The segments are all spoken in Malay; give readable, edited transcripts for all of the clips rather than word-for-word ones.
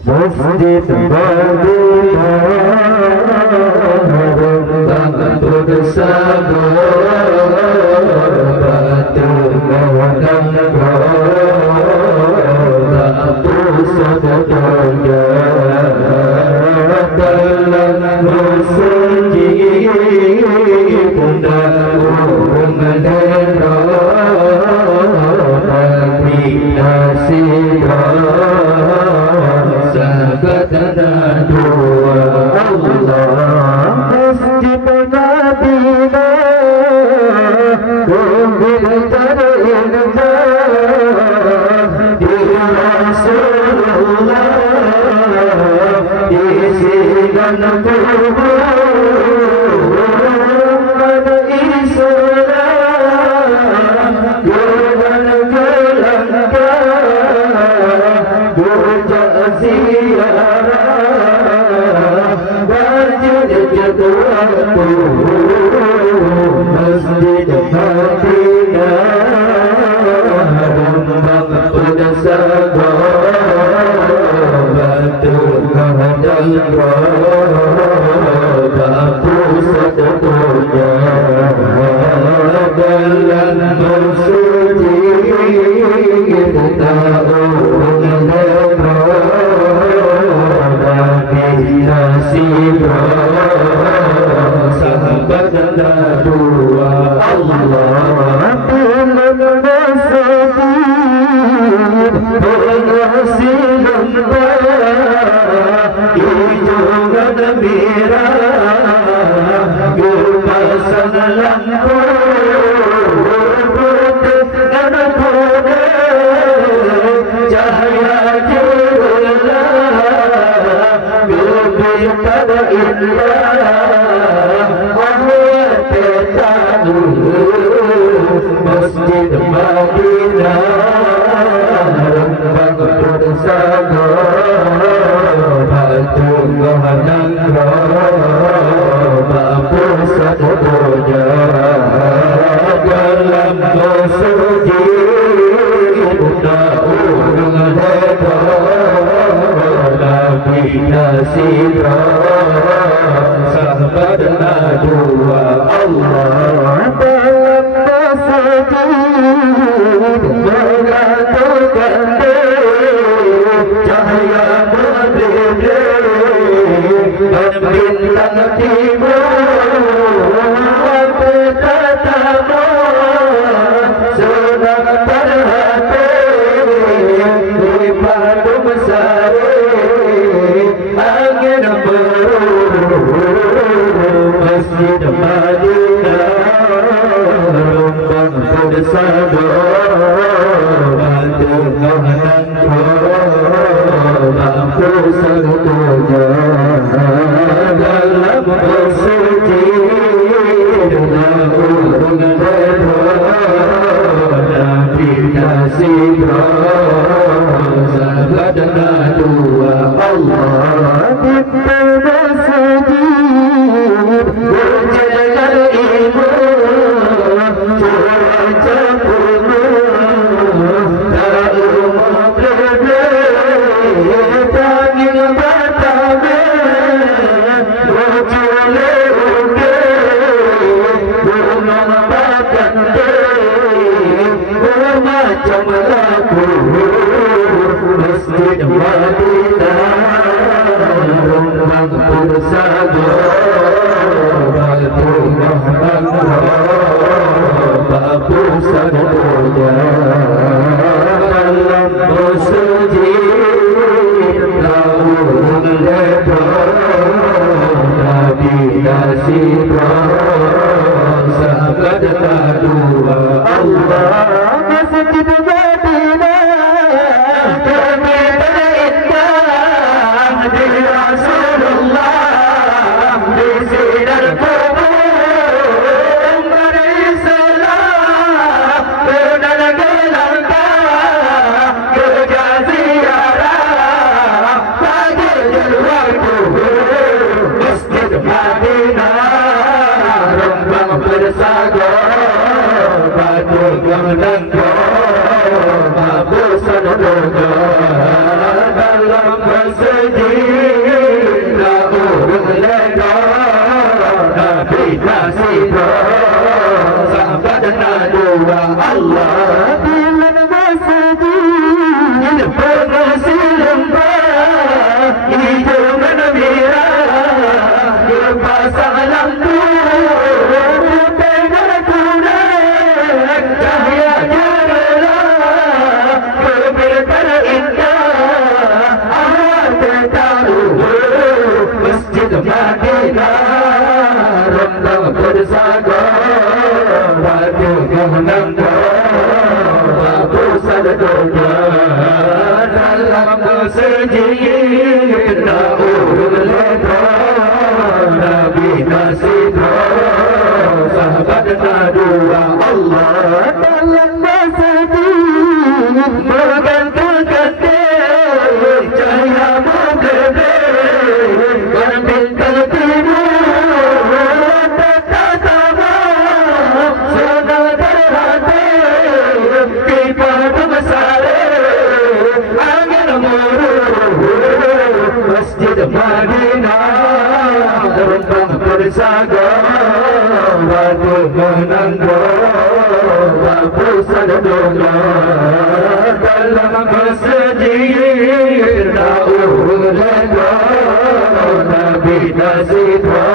Masjid Madinah Bangkut sahabat Menang Batu sadaqaya dalam masjid Bunda urung dera Bagi nasibah Sahabatana dua Allah Masjid Madinah Kumpul terindah Di Rasulullah Di sidang kubur Pada Islam Gelan gelangkah Burja ziarah Wajib jadwalku Masjid Madinah Rembang pada sahabat Menghadang Batu sadaqaya dalam masjid Tahu bagi nasibah sahabat dua Allah dengan masjid penghasil lembah hijauan merah gepasan lampu dengan kode cahaya jelas pada indah Allah petanu Masjid Madinah Rembang bersama Batu menghadang Bapa sadaqaya dalam masjid Daun Nabi nasibah sahabat dua Allah dalam masjid mengatakan cahaya berbeda dan bintang timur bertatama sedang terhati di padu besar angin berurut Masjid Madinah Rembang pada sahabat Menghadang Batu sadaqaya dalam masjid Urung dera Nabi nasibah sahabatana dua Allah di masjid berjalan iman cuaca penuh tak rumah berbeda tangin bertambah berjule uke bermampakan bermacam laku Masjid Madinah Rembang bersama Batu menghadang Bapa sadaqaya dalam masjid Daun Nabi nasibah sahabat dua Allah Masjid Madinah kami berindah di Rasulullah masjid Daud Leda Nabi Nasidra sahabat kedua Allah dalam masjid menggantungkan cahaya menggedor ambil tertidur tetap tabah senang terhati kepada besar angin murur Masjid Madinah rembang bersaga batu menanggul batu sadadona dalam masjid Daud Leda Nabi Nasidra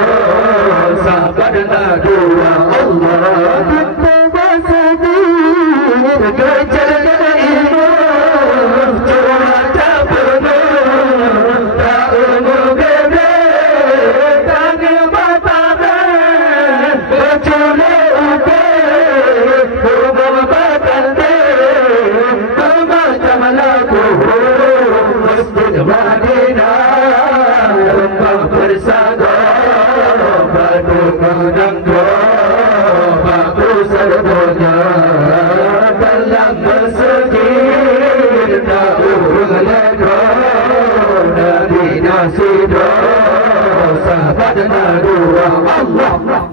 sahabat kedua Allah kita masjid kejar imam cuaca penuh tak umum gede tangan mata bercule upe berbawa batante bermacam lagu Masjid Madinah rembang bersaga batu menanggul batu sardonya dalam masjid Daud Leda Nabi Nasidra sahabat kedua Allah